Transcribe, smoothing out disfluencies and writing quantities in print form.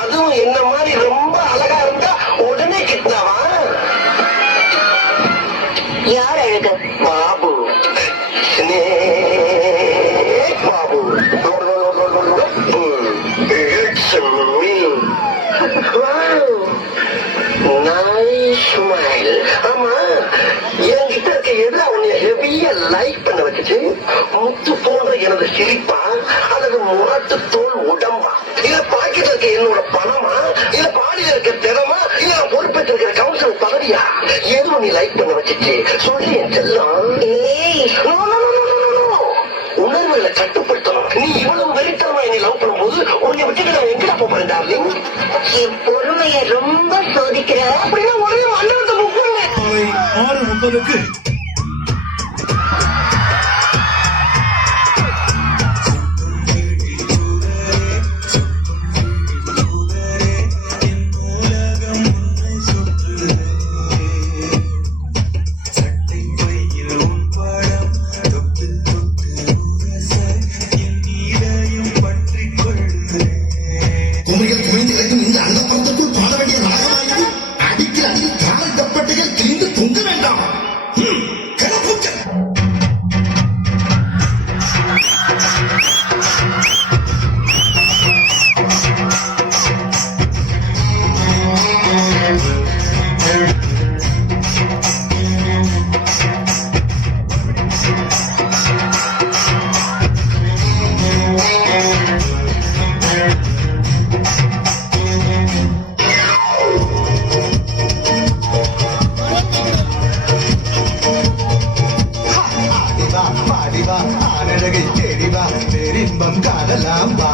அதுவும் என்ன மாதிரி ரொம்ப அழகா இருந்தா உடனே கிட்டவா? யார் அழகு? பாபு பாபு ஆமா என்கிட்ட இருக்க எது அவனை ஹெவியா லைக் பண்ண வச்சுட்டு முத்து போன்ற எனது சிரிப்பா அல்லது முரட்டு தோல் உடம்பா இல்ல பாக்கெட்ல இருக்க என்னோட பணமா இல்ல பாடியில இருக்க திறமா இல்ல பொறுப்பேற்று இருக்கிற கவுன்சில் பதவியா எதுவும் நீ லைக் பண்ண வச்சுட்டு சொல்லி என் செல்லம் உணர்வுகளை கட்டுப்படுத்தணும். நீ இவ்வளவு வெறித்தனமா என்னை லவ் பண்ணும்போது உன்னை விட்டுட்டு நான் எங்கடா போறேன் டார்லிங்? என் பொறுமையை ரொம்ப சோதிக்கிற. அப்படின்னா ஒரே மண்டபத்தை புக் பண்ணு. 6:30 ஆனழகை தேடிவா பேரின்பம் காணலாம் வா.